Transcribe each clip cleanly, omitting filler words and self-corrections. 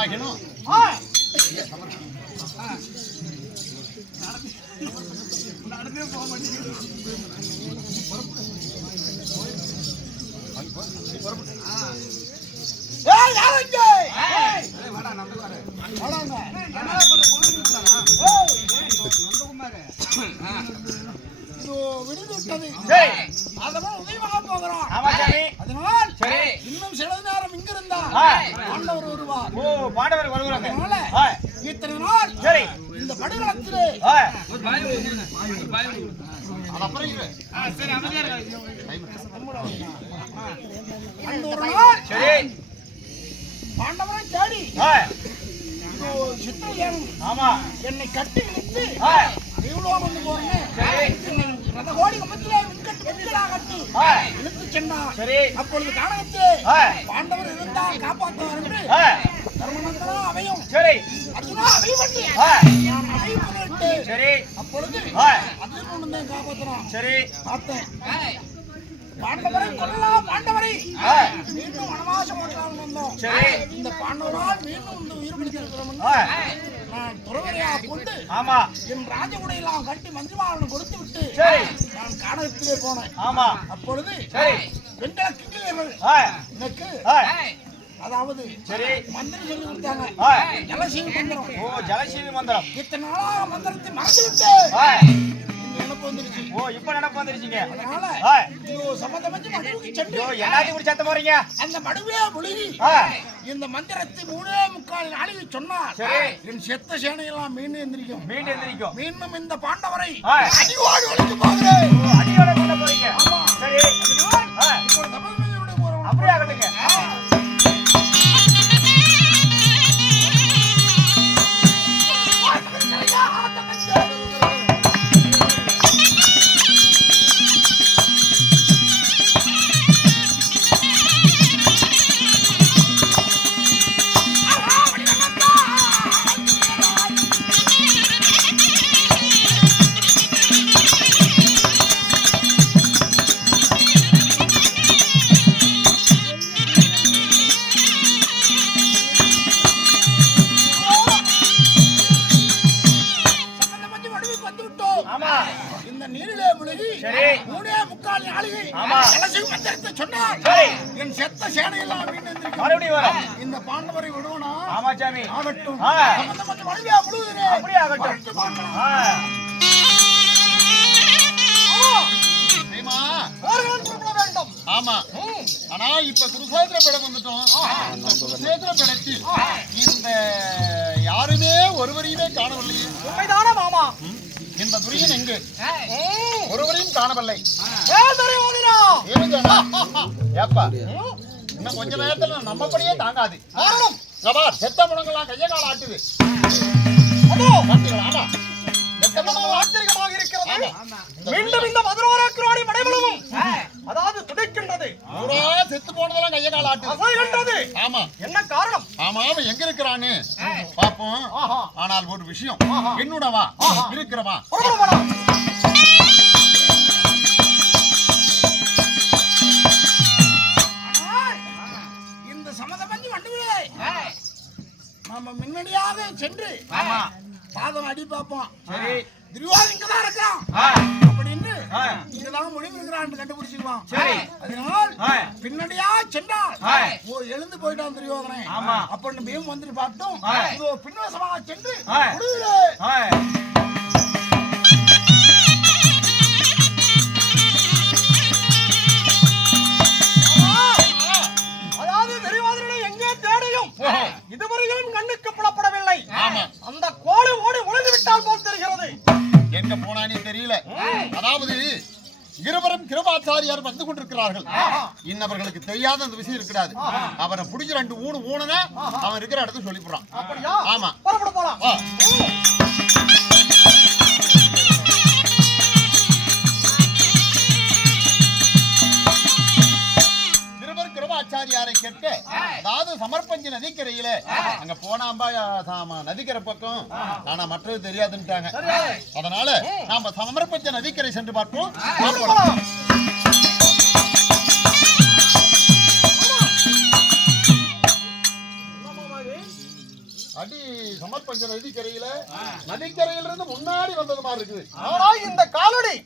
ஆகினும் நடந்தே போக மாட்டேங்குது. இன்னும் சில நேரம் இங்க இருந்தா பாண்டவர் வருவார். பாண்டவர் வருவாங்க. இத்தனை நாள் இந்த படுகளத்திலே அந்த ஒரு நாள் பாண்டவரை தேடி சித்திரேயன் என்னை கட்டி இழுத்து இவ்வளோ வந்து போறேன்னு ரதகோடி கம்பத்திலே கட்டி இழுத்து சென்றார். அப்பொழுது காணகத்து பாண்டவர் இருந்தால் காப்பாற்றுவார் என்று தர்மநந்தனா அவையும் அர்ஜுனா அவையும் பண்ணி நான் அவையும் பண்ணிட்டு அப்பொழுது அர்ஜுனன் காப்பாற்றுறான். பார்த்தேன் பாண்டவரை கொல்லலாம், பாண்டவரை மீண்டும் வனவாசம் ஓட்டலாம் வந்தோம். இந்த பாண்டவரால் மீண்டும் இந்த உயிர் பிடித்திருக்கிறோம். நான் துறவரையா கொண்டு என் ராஜ உடையெல்லாம் கட்டி மந்திரிமாரன் கொடுத்து விட்டு நான் காணகத்திலே போனேன். அப்பொழுது வெண்கல கிங்கிலியர்கள் எனக்கு அதாவது மந்திரம் சொல்லி கொடுத்தாங்க. ஜலசீவி மந்திரம். ஜலசீவி மந்திரம். இத்தனை நாளா மந்திரத்தை மறந்து விட்டு நினைப்பு வந்துருச்சு. இப்ப நினைப்பு வந்துருச்சுங்க. அதனால சம்பந்தம் மடுவுக்கு சென்று எல்லாத்தையும் ஒரு சத்தம் போறீங்க. அந்த மடுவே முழுகி இந்த மந்திரத்தை 3.25 நாளைக்கு சொன்னார். என் செத்த சேனையெல்லாம் மீண்டும் எந்திரிக்கும். மீண்டும் இந்த பாண்டவரை அடியோடு ஒழித்து போகிறேன். அடியோட கொண்டு போறீங்க. சரி இப்போ தமிழ்மையோட போறோம். அப்படியே ஆகட்டுங்க. இந்த நீரிலே முழுகி 3.25 நாளைக்கு மந்திரத்தை சொன்னார். என் செத்த சேனையெல்லாம் மீண்டும் இந்த பாண்டவரை விடுவனா ஆகட்டும். ஆமா, ஆனா இப்ப குருசேத்திர படம் வந்துட்டோம். குருசேத்திர படத்தில் இந்த யாருமே ஒருவரையுமே காணவில்லையே. உண்மைதான மாமா? இந்த துரியன் எங்கு? ஒருவரையும் காணவில்லை. இன்னும் கொஞ்ச நேரத்துல நம்மபடியே தாங்காது. செத்த முடங்கெல்லாம் கைய கால ஆட்டுது. ஆச்சரியமாக இருக்கிறது. மீண்டும் இந்த மதுரோராக்ரோடி படைபலமும் அதாவது துடைக்கின்றது. செத்து போனதெல்லாம் கைய கால ஆட்டுது. ஆமா, என்ன காரணம்? ஆமா, அவன் எங்க இருக்கிறான்னு பாப்போம். ஆனால் ஒரு விஷயம், என்னோடவா இருக்கிறவா இந்த சம்மதம் வண்டுவிலே நாம முன்னடியாக சென்று பாதம் அடி பார்ப்போம். துரியோதனன் இங்கதான் இருக்கிறான் அப்படின்னு இங்கதான் முடிவு இருக்கிறான் கண்டுபிடிச்சிருவான். அதனால் பின்னடியா சென்றால் எழுந்து போயிட்டான் துரியோதனன். அப்படின்னு பீம் வந்துட்டு பார்த்தோம். பின்வசமாக சென்று அதாவது துரியோதனனை எங்கே தேடியும் இதுவரையிலும் கண்ணுக்கு புலப்படவில்லை. அந்த கோடு ஓடி ஒளிந்து விட்டால் போல் தெரிகிறது. எங்க போனானே தெரியல. அதாவது இருவரும் கிருபாச்சாரியார் வந்து கொண்டிருக்கிறார்கள். இன்னவர்களுக்கு தெரியாத அந்த விஷயம் இருக்கிறாது. அவனை பிடிச்சி 2 ஊனுனா அவன் இருக்கிற இடத்துல சொல்லிவிடுறான். ஆமா, போலாம். ஆச்சாரியாரை கேட்க, அதாவது சமர்பஞ்சி நதிக்கரையில அங்க போனாம்பா நதிக்கரை பக்கம், ஆனா மற்றது தெரியாதுன்ட்டாங்க. அதனால நாம சமர்பஞ்ச நதிக்கரை சென்று பார்ப்போம். அடி சமர்பஞ்ச நதிக்கரையில நதிக்கரையில இருந்து முன்னாடி வந்தது மாதிரி இருக்குது. ஆனா இந்த காலடி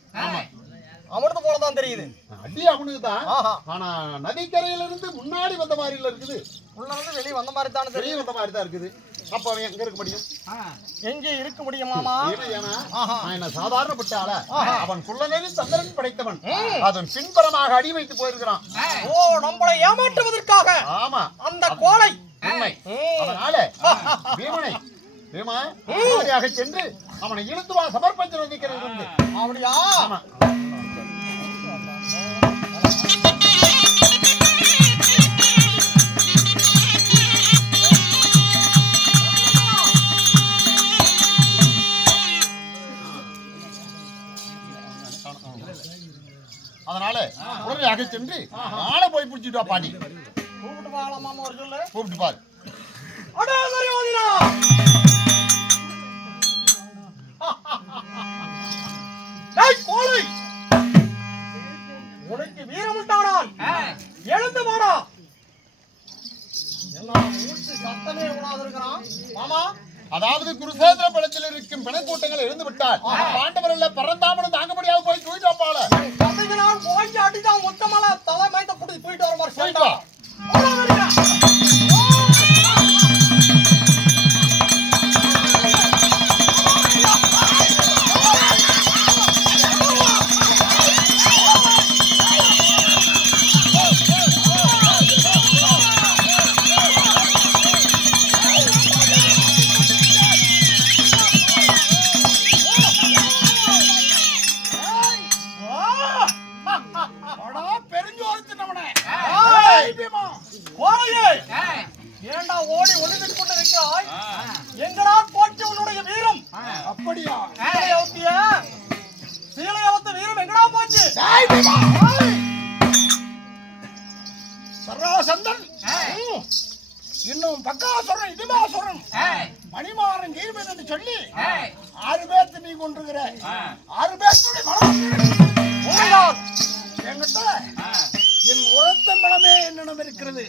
அவனுக்கு போலதான் தெரியுது. அடி அவனுக்கு தான். ஆனா நதிக்கரையில இருந்து முன்னாடி வந்த மாதிரி இல்ல இருக்குது. உள்ள வந்து வெளியே வந்த மாதிரி தான் வெளியே வந்த மாதிரி தான் இருக்குது. அப்ப அவன் எங்க இருக்க முடியும்? எங்கே இருக்க முடியும் மாமா? என்ன சாதாரணப்பட்ட ஆள அவன் குள்ளநெறி சந்திரன் படைத்தவன். அதன் பின்புறமாக அடி வைத்து போயிருக்கிறான். ஓ, நம்மளை ஏமாற்றுவதற்காக. ஆமா, அந்த கோலை உண்மை. அதனால பீமா சென்று அவனை இழுத்து வா சமர்பஞ்ச நதிக்கரையில் இருந்து. அப்படியா? ஆமா. அதனால உடனடியாக சென்று ஆளை போய் பிடிச்சிட்டு வா பாண்டி. கூப்பிட்டு போகலாம் மாமா, ஒரு சொல்லு. கூப்பிட்டு பாரு. உனக்கு வீரம் உண்டானால் எழுந்து வாடா. சத்தமே விடாதிருக்கிறான் மாமா. அதாவது குருசேத்திர படத்தில் இருக்கும் பிணக்கூட்டங்கள் எழுந்து விட்டால் பாண்டவர்கள் பறந்தாமலும் தாங்க முடியாது. போய் தூக்கிட்டு வாப்பால கதைகளால் போய் அடிதான் மொத்தமால தலை மைத்த புடி போயிட்டு வர மாதிரி போயிட்டு வா. ஏண்டா ஓடி ஒளிந்து கொண்டிருக்கிறாய்? எங்கடா போச்சு உன்னுடைய வீரம்? அப்படியா? சீலையவத்த வீரம் எங்கடா போச்சு? சராசந்தன் இன்னும் பக்காசுரன் இதிமாசுரன் மணிமாறன் கீழ்மேன் என்று சொல்லி 6 பேர்த்து நீ கொண்டிருக்கிற 6 பேர்த்துடைய மனம் என்கிட்ட என் உரத்த மனமே என்னிடம் இருக்கிறது.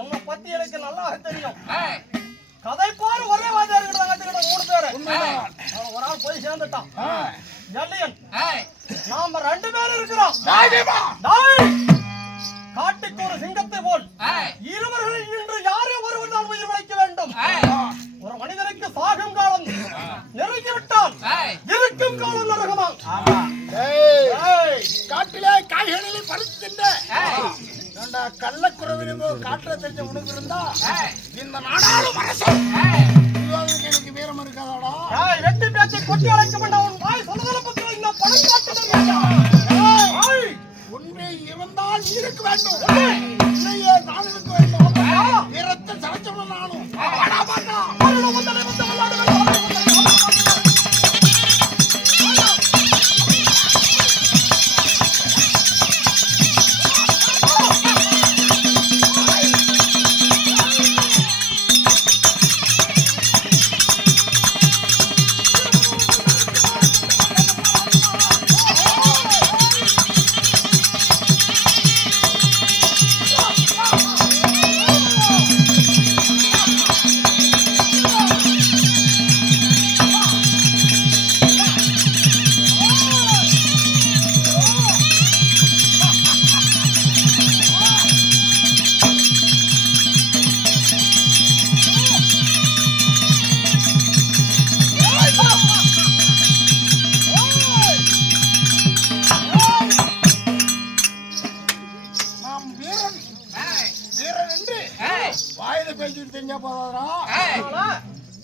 உன்னை பத்தி எனக்கு நல்லா தெரியும். கதை போற ஒரே வாதியா இருக்கிறாங்க 3 பேரு. ஒரு ஆள் போய் சேர்ந்துட்டான். ஜல்லியன் நாம 2 பேர் இருக்கிறோம். காட்டுக்கு ஒரு சிங்கத்தை போல் இருவர்களில் இன்று யாரையும் ஒருவர் தான் உயிர் படைக்க வேண்டும். ஒரு மனிதனுக்கு சாகும் காலம் நெருங்கிவிட்டால் இருக்கும் காலம் நரகமா? காட்டிலே காய்கறிகளை பறிக்கின்ற கள்ளக்குறவினோ காட்டுல தெரிஞ்ச உனக்கு இருந்தா இந்த நாடாளும் அரசன் எனக்கு வீரம் இருக்காதாடா? வெட்டி பேச்சை கொட்டி அழைக்க வேண்டாம். வாய் சொல்லப்பத்தில் இந்த பணம் காட்டுதல் ஒன்றே இவன்தான் இருக்க வேண்டும், இல்லையே நான் இருக்க வேண்டும். வீரத்தை சமைச்சவன் நானும்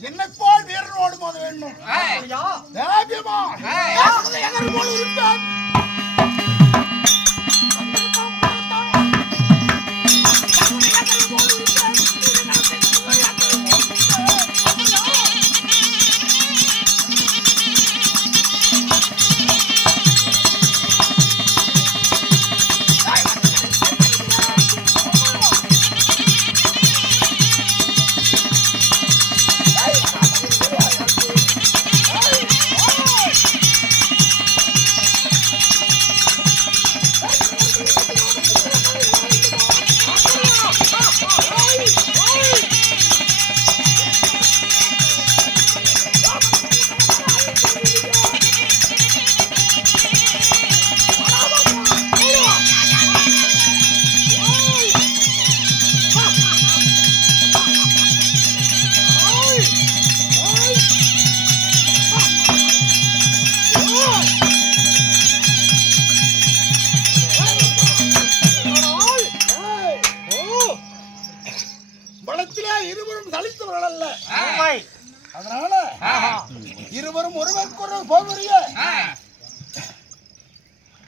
என்ன போல் வீரனோடு போத வேண்டும். இடத்திலே இருவரும் சலித்தவர்கள் அல்ல. உண்மை. அதனால இருவரும் ஒருவருக்கொருவர் போவரிய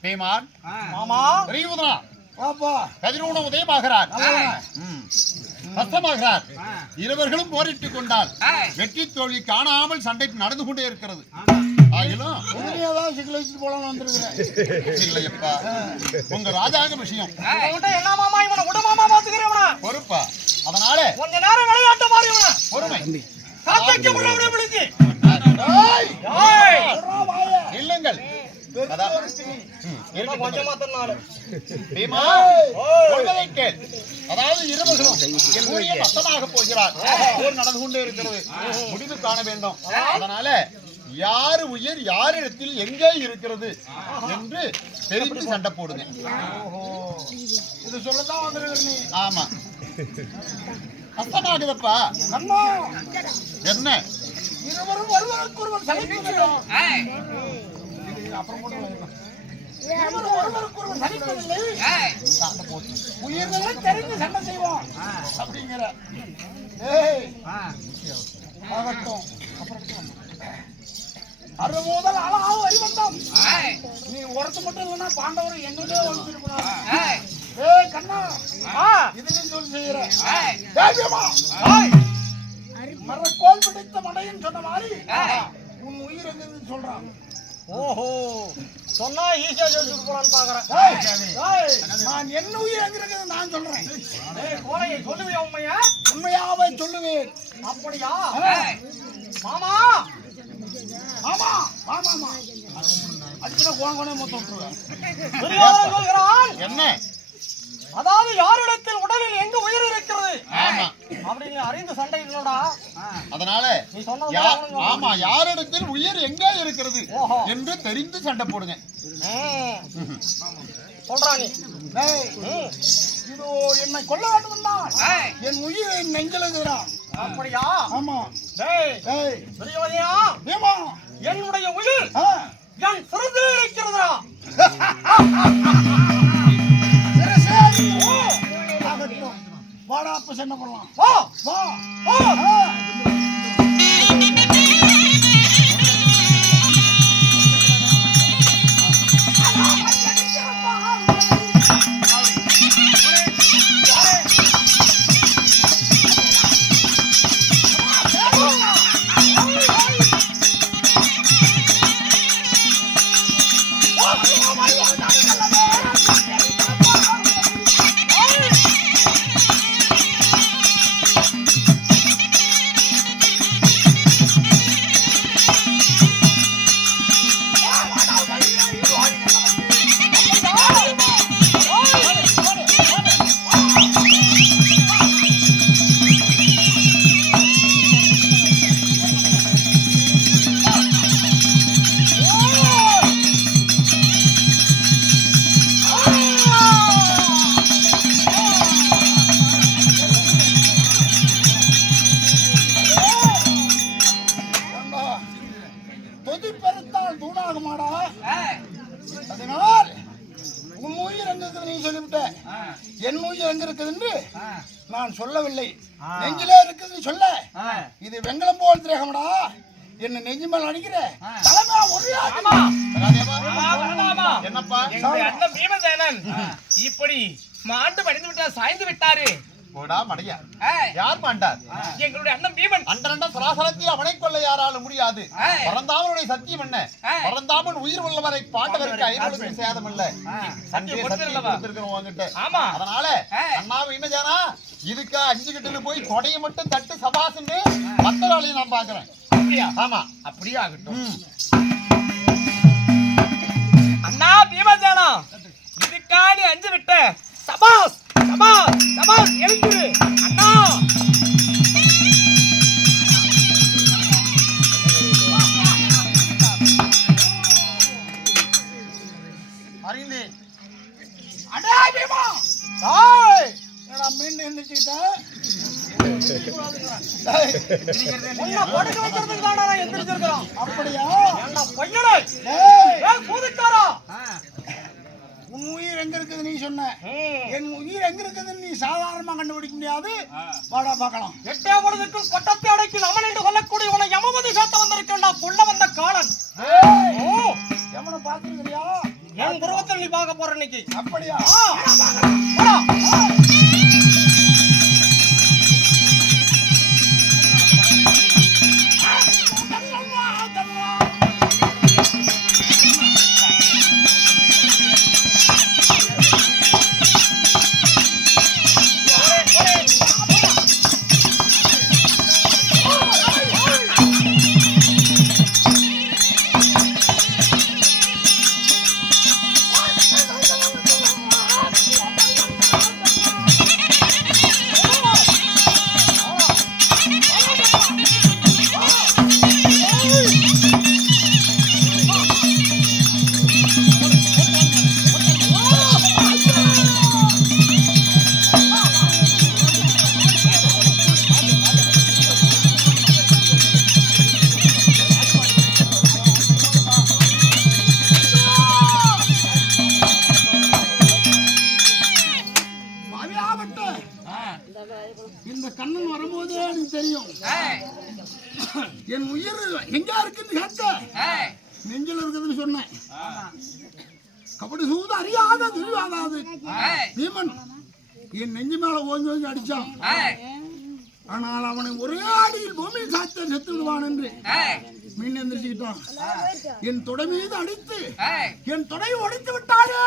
பீமான் மாமா பெரியவதனா பாப்பா கதிரோன உதயமாகிறார், அஸ்தமாகிறார். இருவர்களும் போரிட்டுக் கொண்டால் வெற்றி தோல்வி காணாமல் சண்டை நடந்து கொண்டே இருக்கிறது. ஆகிலும் உடனேதான் சிக்கல் வச்சுட்டு போலான்னு வந்திருக்கிறேன். இல்லையப்பா, உங்க ராஜாங்க விஷயம் உன்கிட்ட என்ன மாமா இவனை விட மாமா பாத்துக்கிறேன். பொறுப்பா. அதனால கொஞ்ச நேரம் விளையாட்ட மாறி இவனை பொறுமை. காத்தைக்கு முன்னாடி விழுந்து இல்லங்கள் கொஞ்சமா தன்னாரு. பீமா சொல்வதை கேள். அதாவது இருவர்களும் சூரியன் அஸ்தமாக போகிறார், போர் நடந்து கொண்டே இருக்கிறது, முடிவு காண வேண்டும். அதனால யாரு உயிர் யாரிடத்தில் எங்கே இருக்கிறது என்று தெரிந்து சண்டை போடுங்க. இது சொல்லதான் வந்திருக்கிற நீ. ஆமா, அஸ்தமாகுதப்பா. அண்ணா என்ன இருவரும் ஒருவருக்கொருவர் சலிப்பதில்லை. அப்புறம் கூட இருவரும் ஒருவருக்கொருவர் சலிப்பதில்லை. உயிர்களை தெரிந்து சண்டை செய்வோம் அப்படிங்கிற. ஏய் ஆகட்டும். அறு முதல் அழகாக வரிவந்தோம். நீ ஒருத்த மட்டும் இல்லைன்னா பாண்டவர் என்னதே வந்துருக்கணும். ஏய் கண்ணா, இதுலயும் சொல்லி செய்யற மரக்கோல் பிடித்த மடைன்னு சொன்ன மாதிரி உன் உயிர் எங்கன்னு சொல்றான். ஓஹோ, சொன்னா ஈஸியா சொல்லிட்டு போறான்னு பாக்குறேன். நான் என்ன உயிர் எங்க இருக்குது நான் சொல்றேன். கோரையை சொல்லுவியா உண்மையா? உண்மையாவே சொல்லுவேன். அப்படியா மாமா? ஆமா ஆமா அதுக்கு கோணே மொத்தம் விட்டுருவேன். துரியோதனன் சொல்கிறான், என்ன? அதாவது யாரிடத்தில் உடலில் எங்க உயிர் இருக்கிறது ஆமா அப்படின்னு அறிந்து சண்டை இல்லடா. அதனால நீ சொன்னது ஆமா, யாரிடத்தில் உயிர் எங்கே இருக்கிறது என்று தெரிந்து சண்டை போடுங்க. சொல்றா நீ. இதோ என்னை கொல்ல வேண்டும் தான் என் உயிர் என் நெஞ்சில் இருக்கிறான். அப்படியா? ஆமா. டேய் துரியோதனா, ஏமா என்னுடைய உயிர் என் சிறந்தில் இருக்கிறதா? வாடா அப்ப சண்டை போடலாம். வா வா வா. அதனால் உன் உயிர் எங்க இருக்குது நீ சொல்லிவிட்ட. என் உயிர் எங்க இருக்குது என்று நான் சொல்லவில்லை. நெஞ்சிலே இருக்குது சொல்ல. இது வெங்கலம் போல் திரேகமடா. என்ன நெஞ்சு மேல அடிக்கிற தலைமையா ஒரு என்னப்பா அண்ணன் பீமசேனன் இப்படி மாண்டு மடிந்து விட்டா சாய்ந்து விட்டாரு. போடா மடையா, யார் மாண்டார்? எங்களுடைய அண்ணன் பீமன். அன்றண்ட சராசரத்தில் அவனை கொள்ள யாராலும் முடியாது. பரந்தாமனுடைய சத்தியம் என்ன? பரந்தாமன் உயிர் உள்ளவரை பாண்டவருக்கு ஐநூறு சேதம் இல்ல. அதனால அண்ணா விமஜானா இதுக்கு 5 கிட்ட போய் கொடையை மட்டும் தட்டு சபாசுன்னு மத்த வேலையை நான் பாக்குறேன். ஆமா அப்படியே ஆகட்டும். அண்ணா பீமசேனா, இதுக்கா நீ 5 விட்ட? சபாஸ் சபாஸ் சபாஸ், எழுந்துரு அண்ணா. அறிந்தேன். அடே பீமா, டேய் என்னடா மீன் எந்திரிச்சிட்ட? உன்னை படுக்க வைக்கிறதுக்கு தான் நான் எந்திரிச்சிருக்கேன். அப்படியா? என்ன பையனே? ஏய் ஏய் பூதிக்காரா, உன் உயிர் எங்க இருக்குது நீ சொன்ன. என் உயிர் எங்க இருக்குதுன்னு நீ சாதாரணமா கண்டுபிடிக்க முடியாது. வாடா பார்க்கலாம். எட்டே பொழுதுக்குள் கொட்டத்தை அடக்கி நமன் என்று சொல்லக்கூடிய உன யமபதி காத்த வந்திருக்கா கொல்ல வந்த காலன். எவனை பார்த்துருக்கிறியா? என் புருவத்தில் நீ பார்க்க போற இன்னைக்கு. அப்படியா? இந்த கண்ணன் வரும்போதே எனக்கு தெரியும். என் உயிர் எங்க இருக்குன்னு கேட்ட நெஞ்சில் இருக்குதுன்னு சொன்னேன். கபடி சூது அறியாத துரியாதாது பீமன் என் நெஞ்சு மேல ஓங்கி ஓங்கி அடிச்சான். ஆனால் அவனை ஒரே அடியில் பூமியில் சாத்த செத்து விடுவான் என்று மீன் எந்திரிச்சுக்கிட்டான். என் தொடை மீது அடித்து என் தொடை ஒடித்து விட்டாரே.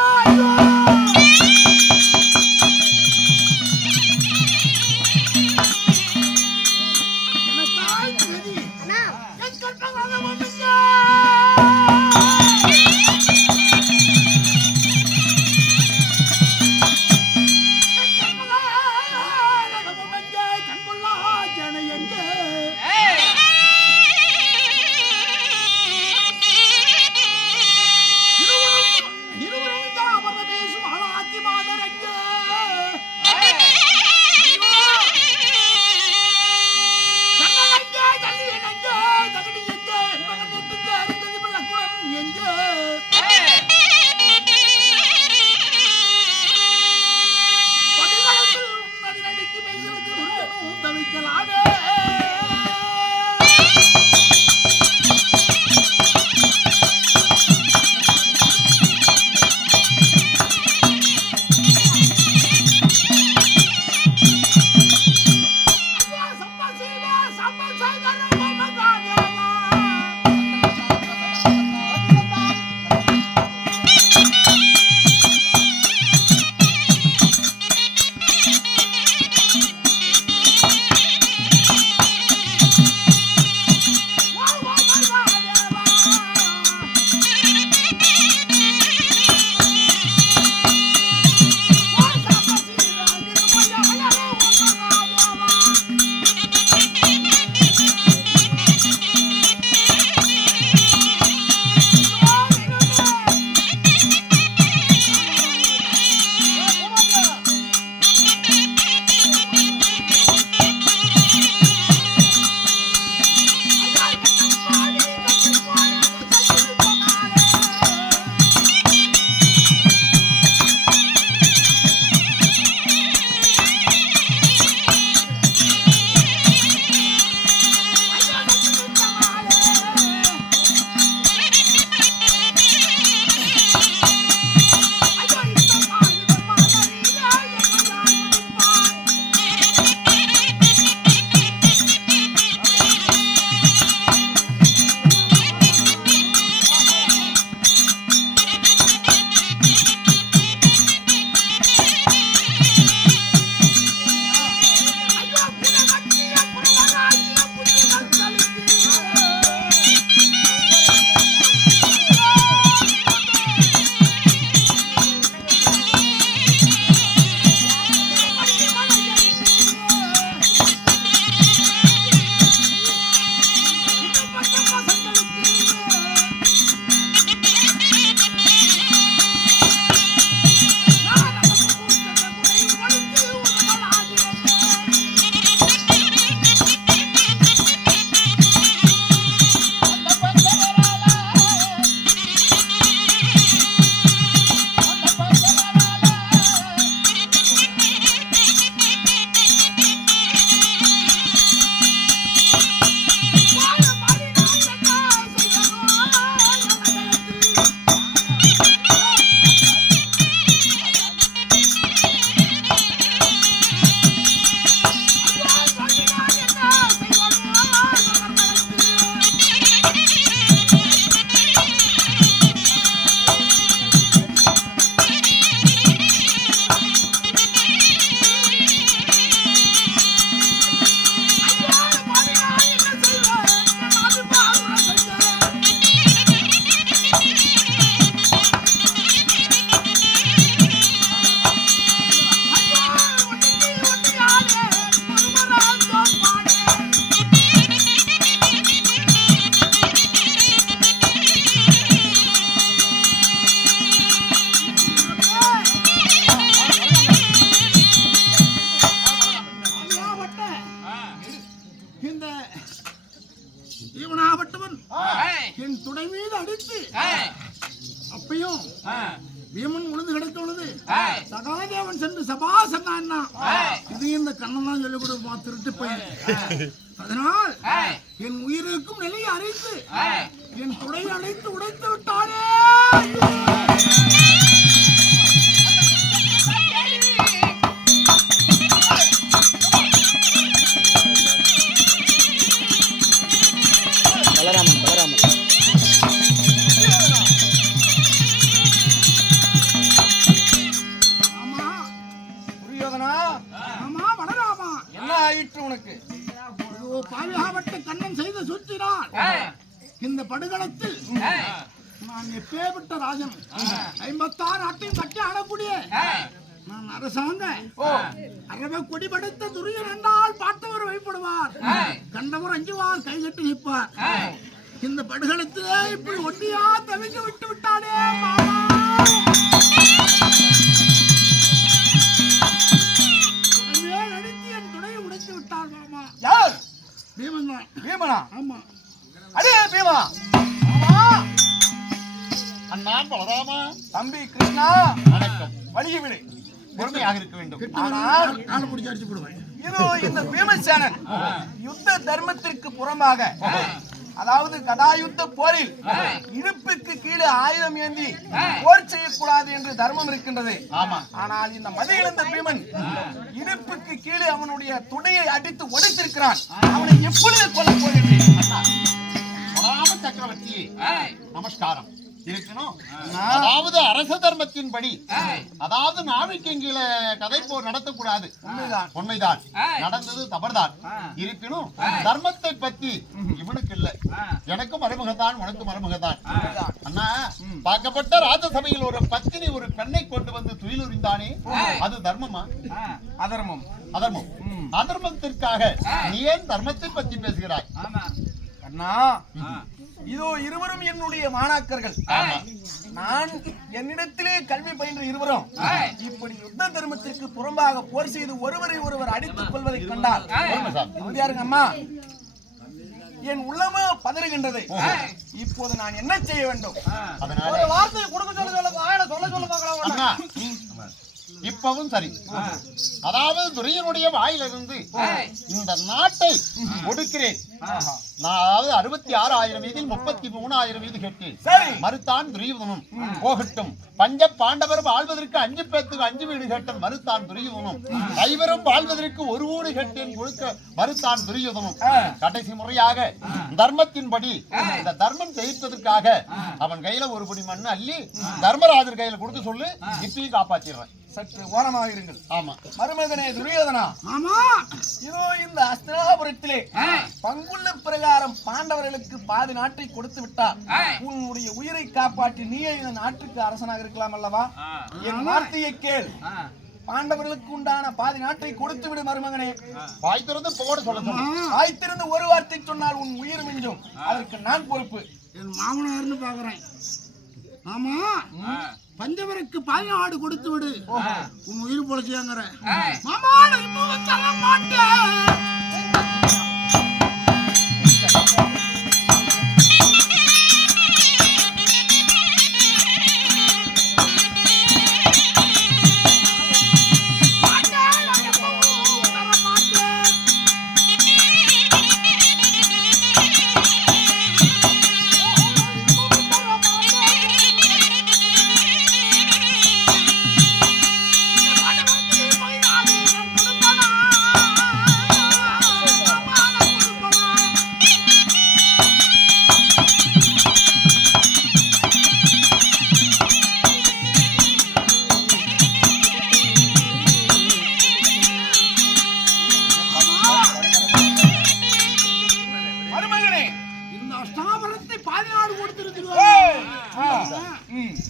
என் துணை மீது அடித்து அப்பையும் பீமன் உழுந்து கிடக்க பொழுது சகாதேவன் சென்று சபா சொன்னா இது இந்த கண்ணன் தான் சொல்லிக் கொடுப்பா திருட்டு பையன். அதனால் என் உயிருக்கும் நிலையை அறிந்து என் துணை அழைத்து உடைத்து விட்டானே. பாவியாவட்ட கண்ணன் செய்த சூழ்ச்சினால் இந்த படுகளத்தில் நான் எப்பேற்பட்ட ராஜன் 56 நாட்டையும் கட்டி ஆடக்கூடிய நான் அரசாங்க அரப கொடி படைத்த துரியன் என்றால் பார்த்தவர் வைப்படுவார், கண்டவர் அஞ்சுவார், கைகட்டி நிற்பார். இந்த படுகளத்திலே இப்படி ஒண்டியா தவிக்க விட்டு விட்டானே மாமா. என் துணையை உடைத்து விட்டார் மாமா. யார்? பீமன் தான். பீமனா? ஆமா. அடே பீமா. அண்ணா பலராமா. தம்பி கிருஷ்ணா. வணக்கம். வழியை விடு. பொறுமையாக இருக்க வேண்டும். காலை பிடிச்சு அடிச்சு போடுவேன். இதோ இந்த பீமசேனன் யுத்த தர்மத்திற்கு புறம்பாக, அதாவது கதாயுத்த போரில் இடுப்புக்கு கீழே ஆயுதம் ஏந்தி போர் செய்யக்கூடாது என்று தர்மம் இருக்கின்றது. ஆமா. ஆனால் இந்த மதியிழந்த பீமன் இடுப்புக்கு கீழே அவனுடைய துணையை அடித்து ஒடித்திருக்கிறான். அவனை எப்பொழுது கொல்ல போகிறேன்? பலராம சக்கரவர்த்தி நமஸ்காரம் இருக்கணும். அதாவது அரச தர்மத்தின் படி, அதாவது நாளைக்கு கீழே கதை போர் நடத்தக்கூடாது. உண்மைதான், நடந்தது தவறுதான். இருப்பினும் தர்மத்தை பத்தி இவனுக்கு இல்ல, எனக்கு மருமகத்தான், உனக்கு மருமகத்தான். அண்ணா, பார்க்கப்பட்ட ராஜசபையில் ஒரு பத்தினி ஒரு பெண்ணை கொண்டு வந்து துயிலுரிந்தானே, அது தர்மமா? அதர்மம். அதர்மம். அதர்மத்திற்காக நீ ஏன் தர்மத்தை பத்தி பேசுகிறாய்? அண்ணா, இதோ இருவரும் என்னுடைய மாணாக்கர்கள். நான் என்னிடத்திலே கல்வி பயின்ற இருவரும் இப்படி யுத்த தர்மத்திற்கு புறம்பாக போர் செய்து ஒருவரை ஒருவர் அடித்துக் கொள்வதை கண்டால் யாருங்க அம்மா, என் உள்ளமோ பதறுகின்றது. இப்போது நான் என்ன செய்ய வேண்டும்? அதனால வார்த்தையை கொடுக்க சொல்ல பார்க்கலாம். இப்பவும் சரி, அதாவது துரியனுடைய வாயிலிருந்து இந்த நாட்டை ஒடுக்கிறேன். நான் அதாவது 66,000 வீதியில் 33,000 வீதி கேட்டேன். மறுத்தான் துரியோதனன். போகட்டும், பஞ்ச பாண்டவர் வாழ்வதற்கு 5 பேத்துக்கு 5 வீடு கேட்டேன், மறுத்தான் துரியோதனன். ஐவரும் வாழ்வதற்கு 1 வீடு கேட்டேன், கொடுக்க மறுத்தான் துரியோதனன். கடைசி முறையாக தர்மத்தின்படி இந்த தர்மம் ஜெயிப்பதற்காக அவன் கையில ஒரு பிடி மண்ணு அள்ளி தர்மராஜர் கையில கொடுத்து சொல்லு, இப்பயும் காப்பாற்றிடுறேன். சற்று ஓரமாக இருங்கள். ஆமா மருமகனே துரியோதனா, இதோ இந்த அஸ்தினாபுரத்திலே பங்குள்ள பிரகாரம் பாண்டவர்களுக்கு பாதி நாட்டை கொடுத்து விட்டார். உன்னுடைய உயிரை காப்பாற்றி நீயே இந்த நாட்டுக்கு அரசனாக இருக்கலாம் அல்லவா? என் வார்த்தையை கேள். பாண்டவர்களுக்கு உண்டான பாதி நாட்டை கொடுத்து விடு மருமகனே. வாய் திறந்து போட சொல்ல. வாய் திறந்து ஒரு வார்த்தை சொன்னால் உன் உயிர் மிஞ்சும். அதற்கு நான் பொறுப்பு. என் மாமனார்னு பாக்குறேன். ஆமா, பஞ்சவருக்கு பாதிநாடு கொடுத்து விடு, உன் உயிர் பொழைச்சியாங்கிற. மாமா, நான் தர மாட்டேன்.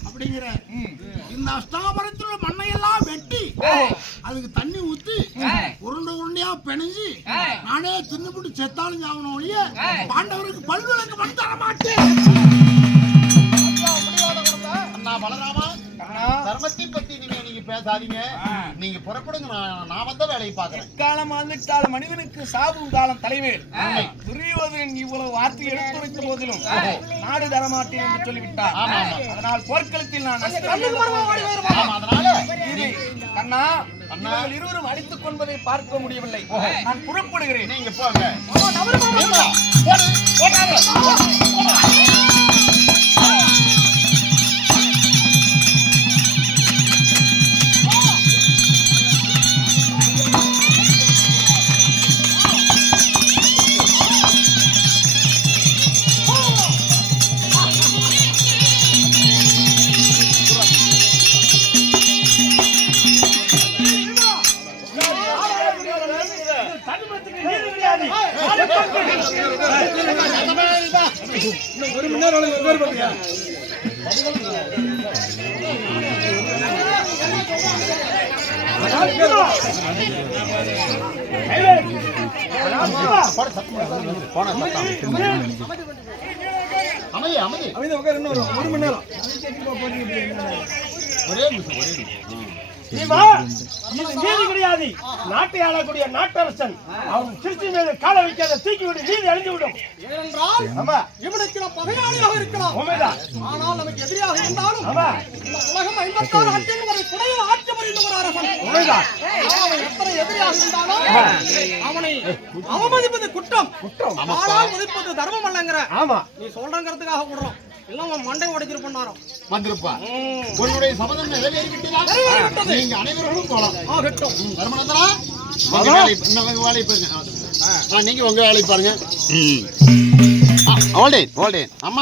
அப்படிங்கிற இந்த அஷ்டாபரத்துல மண்ணையெல்லாம் வெட்டி அதுக்கு தண்ணி ஊத்தி உருண்டை உருண்டையா பிணைஞ்சு நானே தின்னுபிட்டு செத்தாலும் ஆகணும் ஒழிய பாண்டவருக்கு பல்விளக்கு மண் தர மாட்டேன். அண்ணா பலராமா, தர்மத்தை பத்தி நீங்க நீங்க பேசாதீங்க. நீங்க புறப்படுங்க, நான் வந்த வேலையை பாக்குறேன். காலம் வந்துட்டால் மனிதனுக்கு சாபும் காலம் தலைவேல். துரியோதனன் இவ்வளவு வார்த்தை எடுத்து வைத்த போதிலும் நாடு தரமாட்டேன் என்று சொல்லிவிட்டார். அதனால் போர்க்களத்தில் நான் அதனால கண்ணா நாங்கள் இருவரும் அடித்துக் கொள்வதை பார்க்க முடியவில்லை. நான் புறப்படுகிறேன். நீங்க போங்க. ஒரு மணி நேரம் நீதி கிடையாது. நாட்டை ஆளக்கூடிய நாட்டரசன் அவன் திருச்சி மேல கால வைக்காத தூக்கி விட்டு நீதி அழிந்து விடும். இவனுக்கு நாம் பகையாளியாக இருக்கலாம், ஆனால் நமக்கு எதிரியாக இருந்தாலும் இந்த உலகம் 56 ஆட்சிகள் வரை குடையில் ஆட்சி புரிந்த ஒரு அரசன். அவன் எத்தனை எதிரியாக இருந்தாலும் அவனை அவமதிப்பது குற்றம், ஆனால் மதிப்பது தர்மம் அல்லங்கிற. ஆமா, நீ சொல்றங்கிறதுக்காக விடுறோம், இல்ல மண்டை உடைச்சிட்டு பண்ணாரோ வந்திருப்பா. உன்னுடைய சபதம் நிறைவேறிவிட்டதா? நீங்க அனைவரும் போலாம். தர்மநந்தனா, உங்க வேலையை பாருங்க. நீங்க உங்க வேலையை பாருங்க. அம்மா